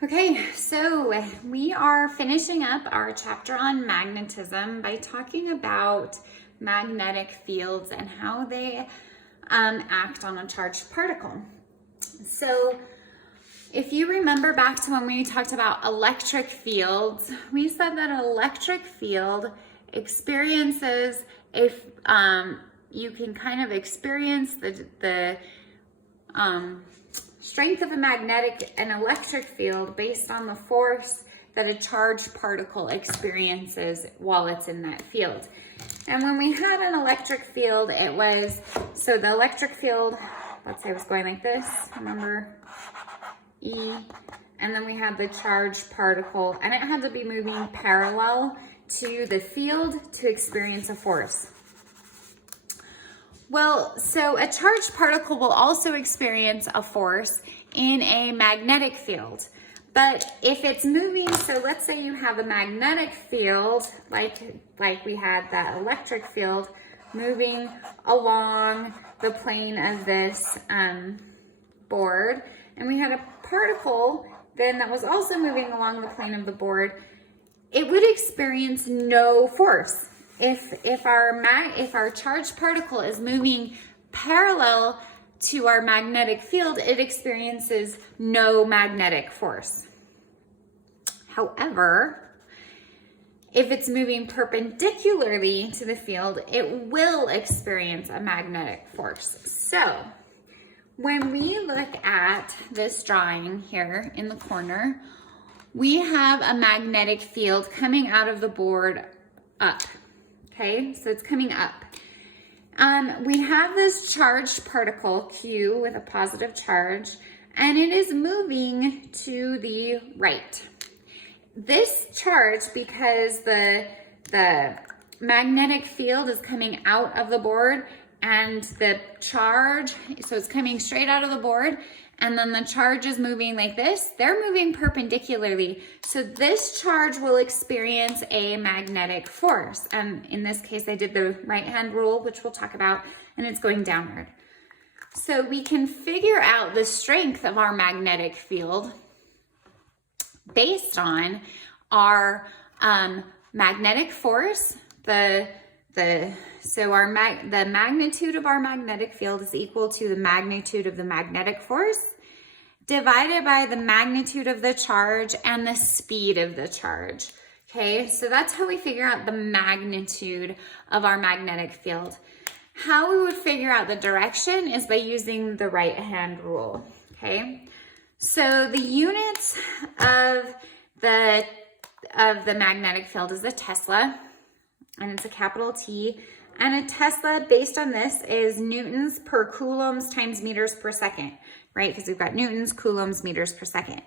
Okay, so we are finishing up our chapter on magnetism by talking about magnetic fields and how they act on a charged particle. So if you remember back to when we talked about electric fields, we said that an electric field experiences you can kind of experience the strength of an electric field based on the force that a charged particle experiences while it's in that field. And when we had an electric field, so the electric field, let's say it was going like this, remember, E, and then we had the charged particle, and it had to be moving parallel to the field to experience a force. Well, so a charged particle will also experience a force in a magnetic field. But if it's moving, so let's say you have a magnetic field, like we had that electric field, moving along the plane of this board, and we had a particle then that was also moving along the plane of the board, it would experience no force. If our charged particle is moving parallel to our magnetic field, it experiences no magnetic force. However, if it's moving perpendicularly to the field, it will experience a magnetic force. So when we look at this drawing here in the corner, we have a magnetic field coming out of the board up. Okay, so it's coming up. We have this charged particle, Q, with a positive charge, and it is moving to the right. This charge, because the magnetic field is coming out of the board, and the charge, so it's coming straight out of the board, and then the charge is moving like this, they're moving perpendicularly. So this charge will experience a magnetic force. And in this case, I did the right hand rule, which we'll talk about, and it's going downward. So we can figure out the strength of our magnetic field based on our magnetic force. The magnitude of our magnetic field is equal to the magnitude of the magnetic force divided by the magnitude of the charge and the speed of the charge. Okay, so that's how we figure out the magnitude of our magnetic field. How we would figure out the direction is by using the right hand rule. Okay, so the units of the magnetic field is a Tesla, and it's a capital T, and a Tesla based on this is newtons per coulombs times meters per second, right? Because we've got newtons, coulombs, meters per second.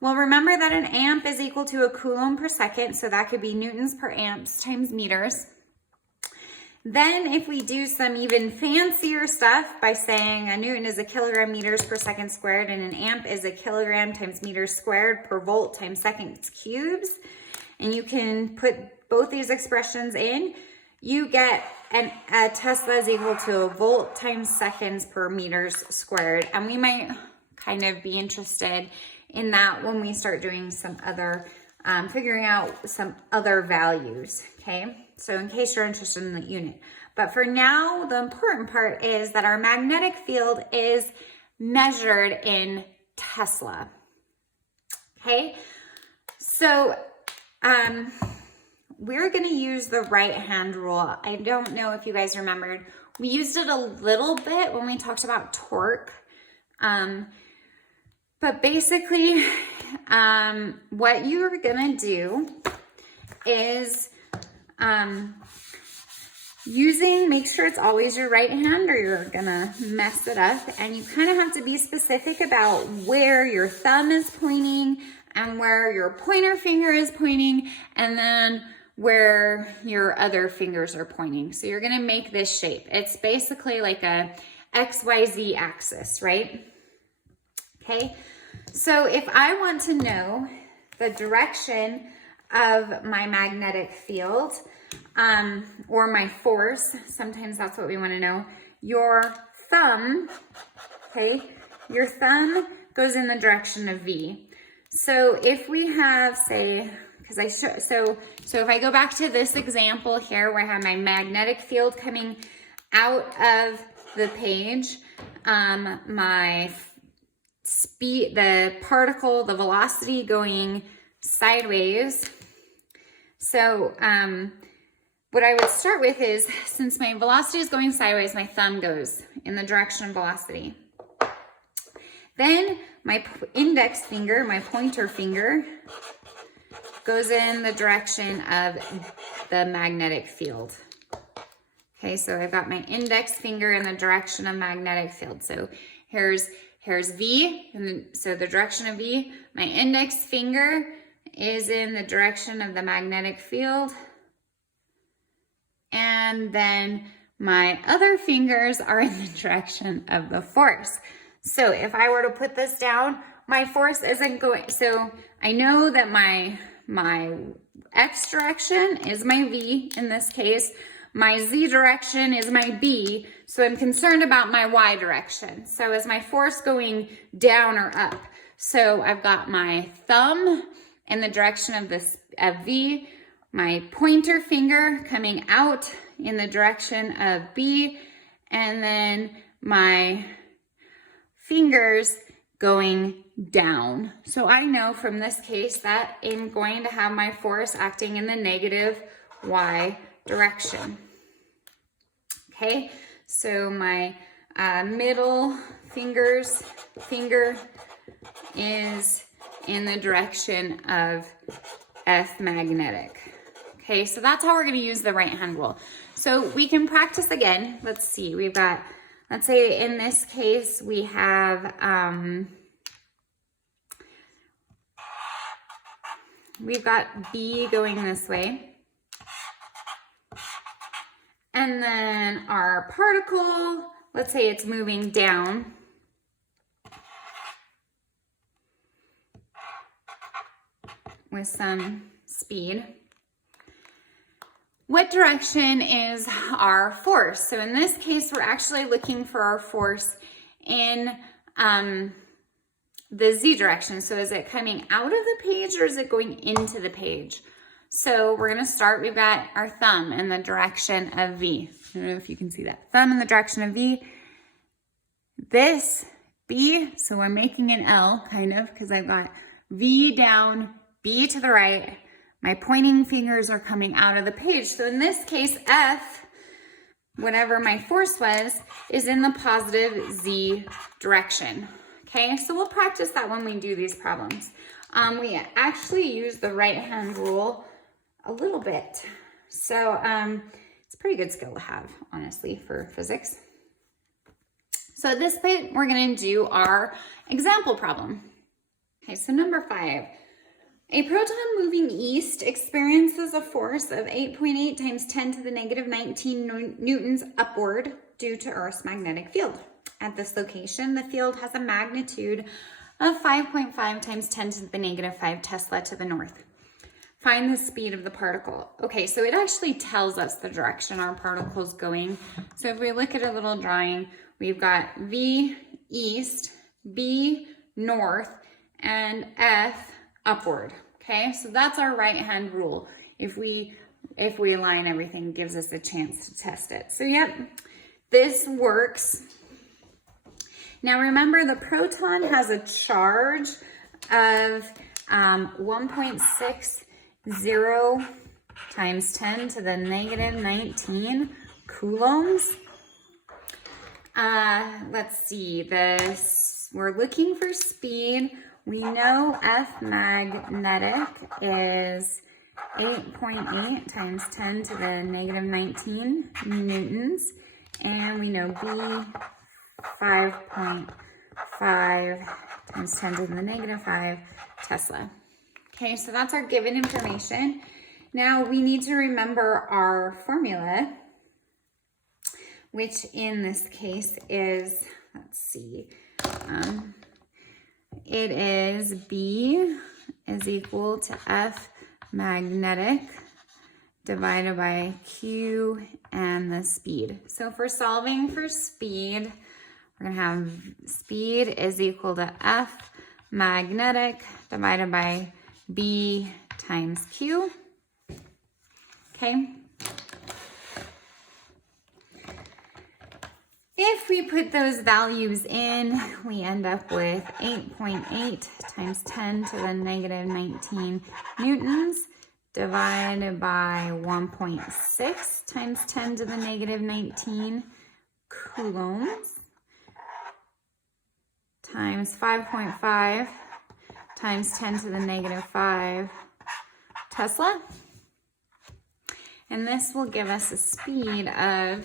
Well, remember that an amp is equal to a coulomb per second, so that could be newtons per amps times meters. Then if we do some even fancier stuff by saying a newton is a kilogram meters per second squared, and an amp is a kilogram times meters squared per volt times seconds cubes, and you can put both these expressions in, you get a Tesla is equal to a volt times seconds per meters squared. And we might kind of be interested in that when we start doing some other, figuring out some other values, okay? So in case you're interested in the unit. But for now, the important part is that our magnetic field is measured in Tesla, okay? So, we're going to use the right hand rule. I don't know if you guys remembered. We used it a little bit when we talked about torque. But basically, what you're going to do is make sure it's always your right hand or you're going to mess it up. And you kind of have to be specific about where your thumb is pointing and where your pointer finger is pointing, and then where your other fingers are pointing. So you're gonna make this shape. It's basically like a XYZ axis, right? Okay, so if I want to know the direction of my magnetic field, or my force, sometimes that's what we wanna know, your thumb, okay, your thumb goes in the direction of V. So if we have, say, because so if I go back to this example here where I have my magnetic field coming out of the page, my speed, the particle, the velocity going sideways. So what I would start with is, since my velocity is going sideways, my thumb goes in the direction of velocity. Then my index finger, my pointer finger, goes in the direction of the magnetic field. Okay, so I've got my index finger in the direction of magnetic field. So here's V, and so the direction of V. My index finger is in the direction of the magnetic field. And then my other fingers are in the direction of the force. So if I were to put this down, my force isn't going, so I know that my X direction is my V in this case. My Z direction is my B, so I'm concerned about my Y direction. So is my force going down or up? So I've got my thumb in the direction of V, my pointer finger coming out in the direction of B, and then my fingers going down. So I know from this case that I'm going to have my force acting in the negative Y direction. Okay, so my middle finger is in the direction of F magnetic. Okay, so that's how we're going to use the right hand rule. So we can practice again. Let's see, we've got, let's say in this case we have we've got B going this way. And then our particle, let's say it's moving down. With some speed. What direction is our force? So in this case, we're actually looking for our force in the Z direction. So is it coming out of the page or is it going into the page? So we're gonna start, we've got our thumb in the direction of V. I don't know if you can see that. Thumb in the direction of V. This B, so we're making an L kind of, because I've got V down, B to the right. My pointing fingers are coming out of the page. So in this case, F, whatever my force was, is in the positive Z direction. Okay, so we'll practice that when we do these problems. We actually use the right hand rule a little bit. So it's a pretty good skill to have, honestly, for physics. So at this point, we're gonna do our example problem. Okay, so number 5. A proton moving east experiences a force of 8.8 times 10 to the negative 19 newtons upward due to Earth's magnetic field. At this location, the field has a magnitude of 5.5 times 10 to the negative 5 Tesla to the north. Find the speed of the particle. Okay, so it actually tells us the direction our particle is going. So if we look at a little drawing, we've got V east, B north, and F upward. Okay, so that's our right hand rule. If we align everything, it gives us a chance to test it. So yep, this works. Now remember, the proton has a charge of 1.60 times 10 to the negative 19 coulombs. Let's see, we're looking for speed. We know F magnetic is 8.8 times 10 to the negative 19 newtons. And we know B 5.5 times 10 to the negative 5 Tesla. Okay, so that's our given information. Now we need to remember our formula, which in this case is, let's see, it is B is equal to F magnetic divided by Q and the speed. So if we're solving for speed, we're gonna have speed is equal to F magnetic divided by B times Q. Okay. If we put those values in, we end up with 8.8 times 10 to the negative 19 newtons divided by 1.6 times 10 to the negative 19 coulombs times 5.5 times 10 to the negative 5 Tesla. And this will give us a speed of,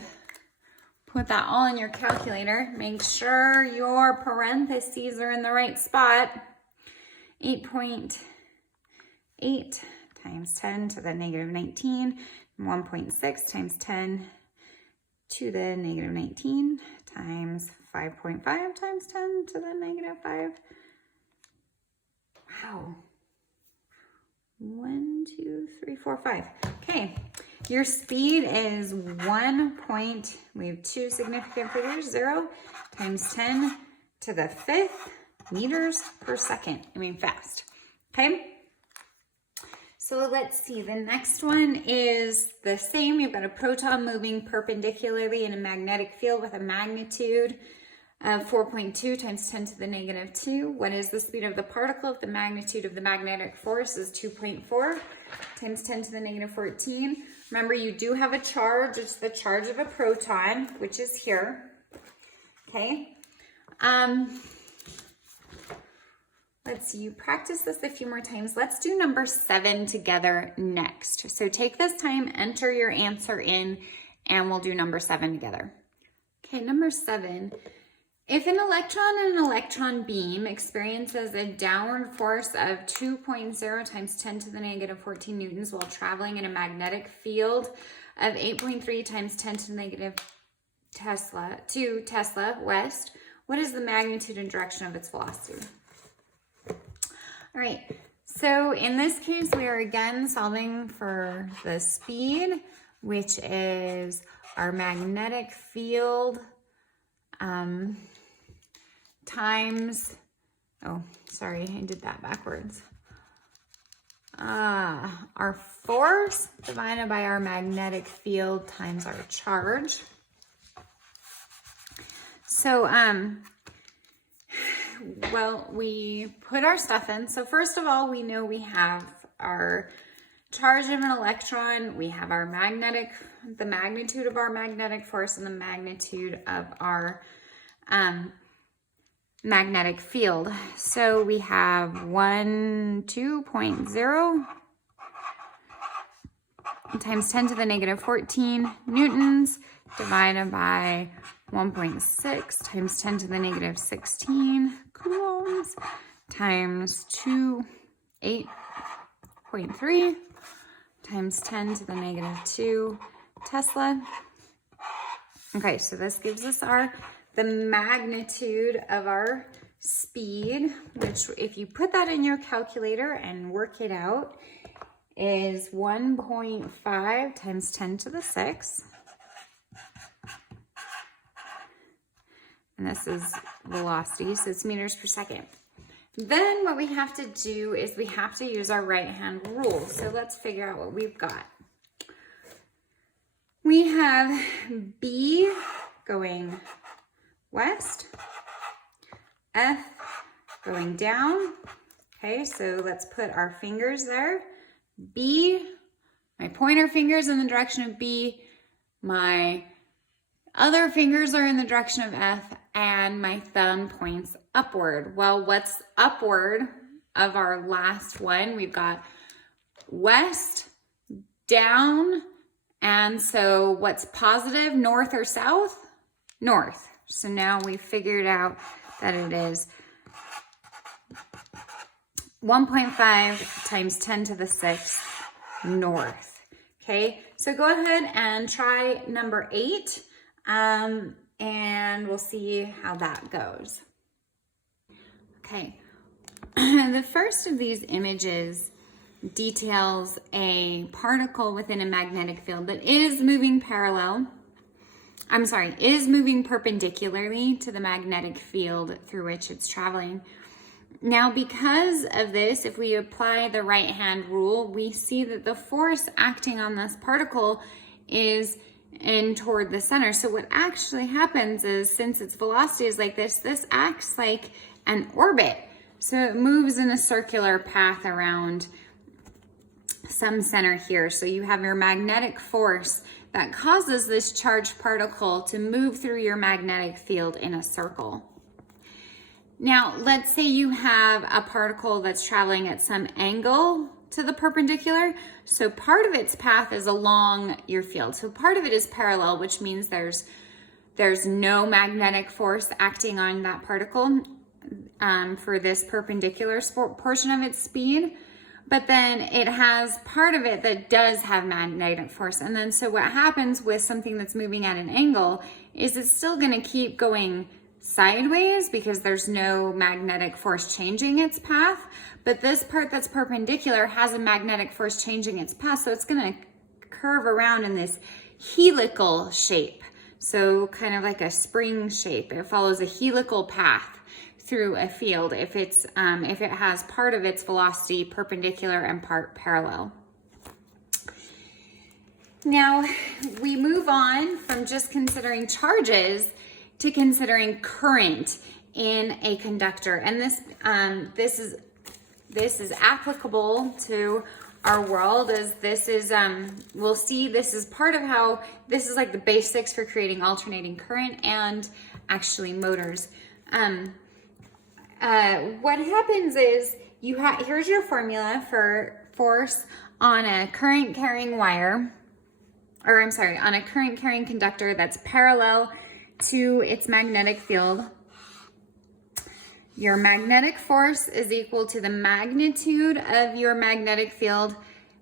put that all in your calculator, make sure your parentheses are in the right spot, 8.8 times 10 to the negative 19, 1.6 times 10 to the negative 19 times 5.5 times 10 to the negative 5. Wow. 1, 2, 3, 4, 5. Okay, your speed is we have two significant figures, 0 times 10 to the 5th meters per second. I mean, fast. Okay. So let's see, the next one is the same. You've got a proton moving perpendicularly in a magnetic field with a magnitude of 4.2 times 10 to the negative 2. What is the speed of the particle if the magnitude of the magnetic force is 2.4 times 10 to the negative 14? Remember, you do have a charge. It's the charge of a proton, which is here. Okay. Let's see, you practice this a few more times. Let's do number 7 together next. So take this time, enter your answer in, and we'll do number 7 together. Okay, number 7. If an electron in an electron beam experiences a downward force of 2.0 times 10 to the negative 14 newtons while traveling in a magnetic field of 8.3 times 10 to the negative Tesla west, what is the magnitude and direction of its velocity? All right, so in this case, we are again solving for the speed, which is our magnetic field times, oh, sorry, I did that backwards. Our force divided by our magnetic field times our charge. So, well, we put our stuff in. So first of all, we know we have our charge of an electron. We have our the magnitude of our magnetic force and the magnitude of our magnetic field. So we have 2.0 times 10 to the negative 14 newtons divided by 1.6 times 10 to the negative 16 coulombs times 8.3 times 10 to the negative 2 Tesla. Okay, so this gives us the magnitude of our speed, which if you put that in your calculator and work it out, is 1.5 times 10 to the 6. And this is velocity, so it's meters per second. Then what we have to do is we have to use our right-hand rule. So let's figure out what we've got. We have B going west, F going down. Okay, so let's put our fingers there. B, my pointer finger's in the direction of B, my other fingers are in the direction of F, and my thumb points upward. Well, what's upward of our last one? We've got west, down, and so what's positive, north or south? North. So now we figured out that it is 1.5 times 10 to the 6th north. Okay, so go ahead and try number 8. And we'll see how that goes. Okay, the first of these images details a particle within a magnetic field that is moving perpendicularly to the magnetic field through which it's traveling. Now, because of this, if we apply the right-hand rule, we see that the force acting on this particle is in toward the center. So what actually happens is, since its velocity is like this acts like an orbit. So it moves in a circular path around some center here. So you have your magnetic force that causes this charged particle to move through your magnetic field in a circle. Now, let's say you have a particle that's traveling at some angle to the perpendicular. So part of its path is along your field. So part of it is parallel, which means there's no magnetic force acting on that particle for this perpendicular portion of its speed. But then it has part of it that does have magnetic force. And then so what happens with something that's moving at an angle is it's still going to keep going sideways because there's no magnetic force changing its path. But this part that's perpendicular has a magnetic force changing its path. So it's going to curve around in this helical shape. So kind of like a spring shape. It follows a helical path through a field if it has part of its velocity perpendicular and part parallel. Now we move on from just considering charges to considering current in a conductor, and this is applicable to our world, as this is we'll see this is part of how this is like the basics for creating alternating current and actually motors. What happens is here's your formula for force on a current carrying wire, or I'm sorry, on a current carrying conductor that's parallel to its magnetic field. Your magnetic force is equal to the magnitude of your magnetic field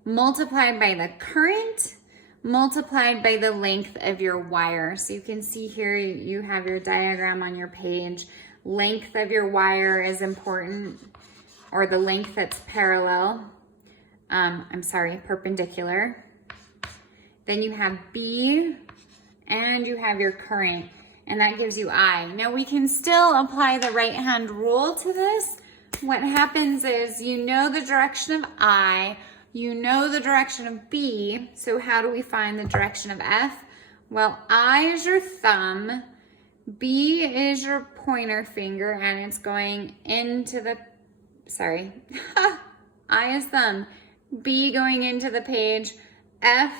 multiplied by the current multiplied by the length of your wire. So you can see here you have your diagram on your page. Length of your wire is important, or the length that's parallel. Perpendicular. Then you have B, and you have your current, and that gives you I. Now we can still apply the right-hand rule to this. What happens is you know the direction of I, you know the direction of B, so how do we find the direction of F? Well, I is your thumb, B is your pointer finger, and it's going into the, I is thumb, B going into the page, F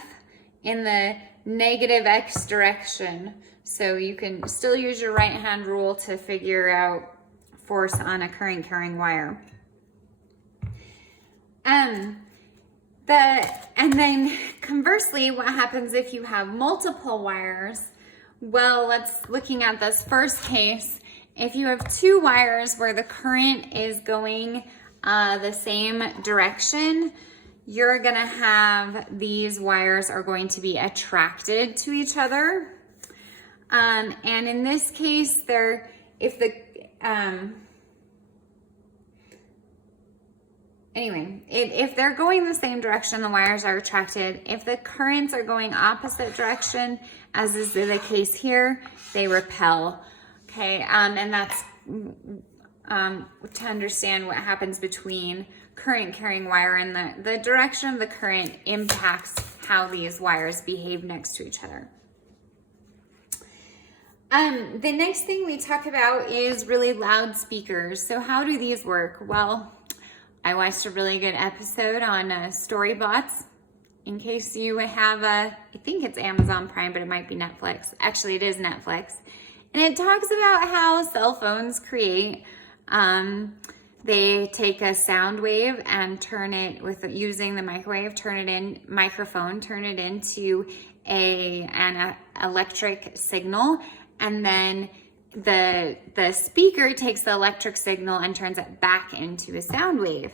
in the negative X direction. So you can still use your right hand rule to figure out force on a current carrying wire. And then conversely, what happens if you have multiple wires? Well, looking at this first case. If you have two wires where the current is going the same direction, you're gonna have these wires are going to be attracted to each other. And in this case, if they're going the same direction, the wires are attracted. If the currents are going opposite direction, as is the case here, they repel. Okay, and that's to understand what happens between current carrying wire and the direction of the current impacts how these wires behave next to each other. The next thing we talk about is really loudspeakers. So how do these work? Well, I watched a really good episode on Storybots. In case you have I think it's Amazon Prime, but it might be Netflix. Actually, it is Netflix. And it talks about how cell phones create, they take a sound wave and turn it using the microwave, turn it into an electric signal. And then the speaker takes the electric signal and turns it back into a sound wave.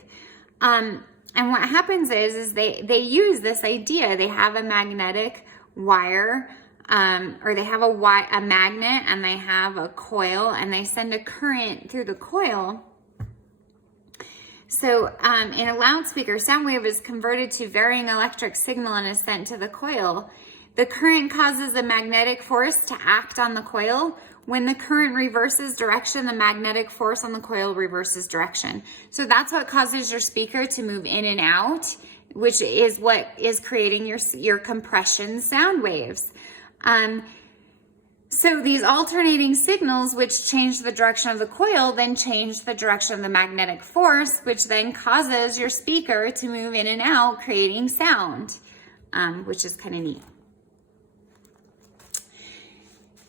And what happens is they use this idea. They have a magnetic wire, or they have a magnet, and they have a coil, and they send a current through the coil. So in a loudspeaker, sound wave is converted to varying electric signal and is sent to the coil. The current causes a magnetic force to act on the coil, When the current reverses direction, the magnetic force on the coil reverses direction. So that's what causes your speaker to move in and out, which is what is creating your compression sound waves. So these alternating signals, which change the direction of the coil, then change the direction of the magnetic force, which then causes your speaker to move in and out, creating sound, which is kind of neat.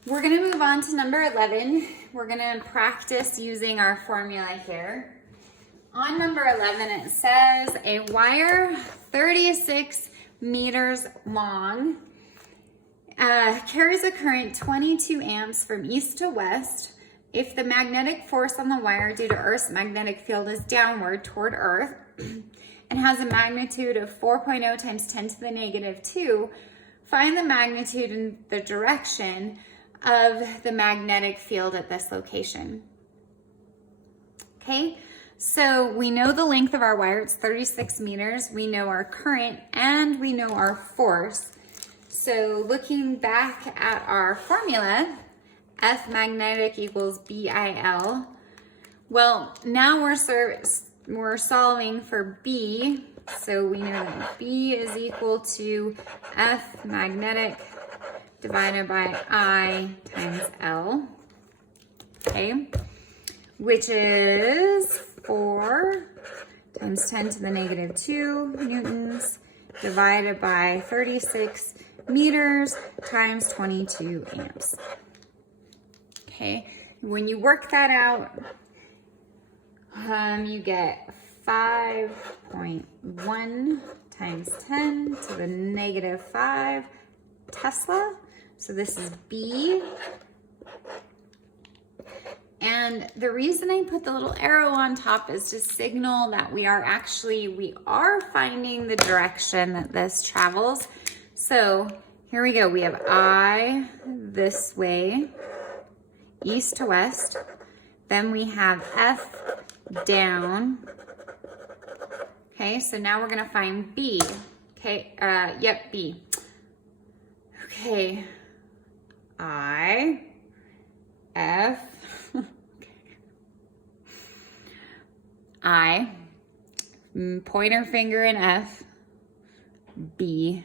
We're going to move on to number 11. We're going to practice using our formula here. On number 11, it says a wire 36 meters long carries a current 22 amps from east to west. If the magnetic force on the wire due to Earth's magnetic field is downward toward Earth and has a magnitude of 4.0 times 10 to the negative 2, find the magnitude and the direction of the magnetic field at this location. Okay, so we know the length of our wire, it's 36 meters. We know our current and we know our force. So looking back at our formula, F magnetic equals BIL. Well, now we're solving for B. So we know that B is equal to F magnetic divided by I times L. Okay, which is 4 times 10 to the negative 2 newtons divided by 36 meters times 22 amps. Okay, when you work that out, you get 5.1 times 10 to the negative 5 Tesla. So this is B. And the reason I put the little arrow on top is to signal that we are finding the direction that this travels. So here we go. We have I this way, east to west. Then we have F down. Okay, so now we're gonna find B. Okay, yep, B. Okay, I, F, I, pointer finger in F, B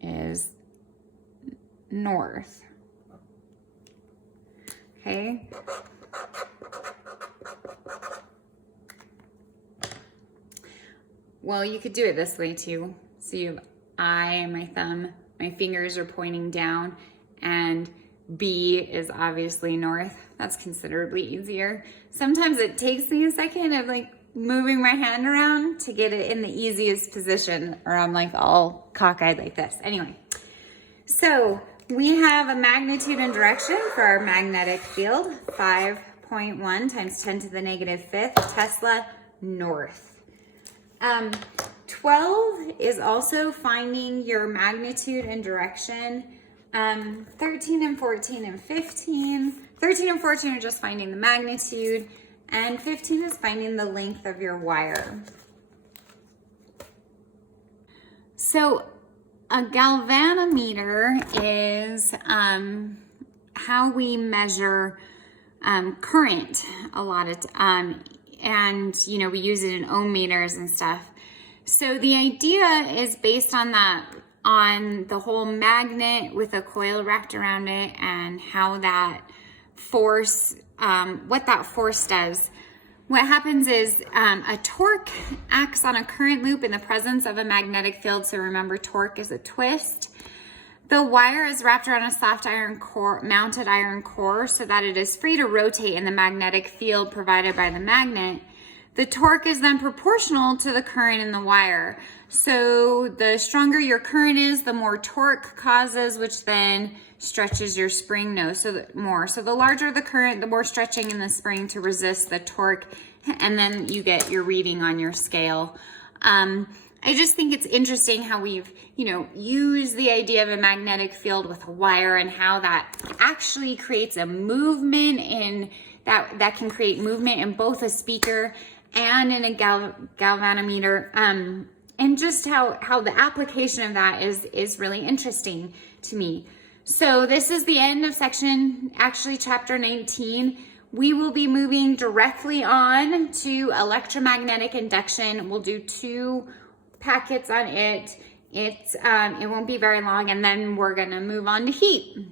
is north. Okay. Well, you could do it this way too. So you have I and my thumb, my fingers are pointing down, and B is obviously north. That's considerably easier. Sometimes it takes me a second of like moving my hand around to get it in the easiest position, or I'm like all cockeyed like this. Anyway, so we have a magnitude and direction for our magnetic field, 5.1 times 10 to the negative 5th Tesla north. 12 is also finding your magnitude and direction. 13 and 14 and 15. 13 and 14 are just finding the magnitude, and 15 is finding the length of your wire. So a galvanometer is how we measure current a lot of and you know, we use it in ohm meters and stuff. So the idea is based on that, on the whole magnet with a coil wrapped around it, and how that force, what that force does. What happens is a torque acts on a current loop in the presence of a magnetic field. So remember, torque is a twist. The wire is wrapped around a soft iron core, mounted iron core, so that it is free to rotate in the magnetic field provided by the magnet. The torque is then proportional to the current in the wire. So the stronger your current is, the more torque causes, which then stretches your spring nose more. So the larger the current, the more stretching in the spring to resist the torque, and then you get your reading on your scale. I just think it's interesting how we've, used the idea of a magnetic field with a wire, and how that actually creates a movement in that can create movement in both a speaker and in a galvanometer. And just how the application of that is really interesting to me. So this is the end of chapter 19. We will be moving directly on to electromagnetic induction. We'll do 2 packets on it. It won't be very long, and then we're gonna move on to heat.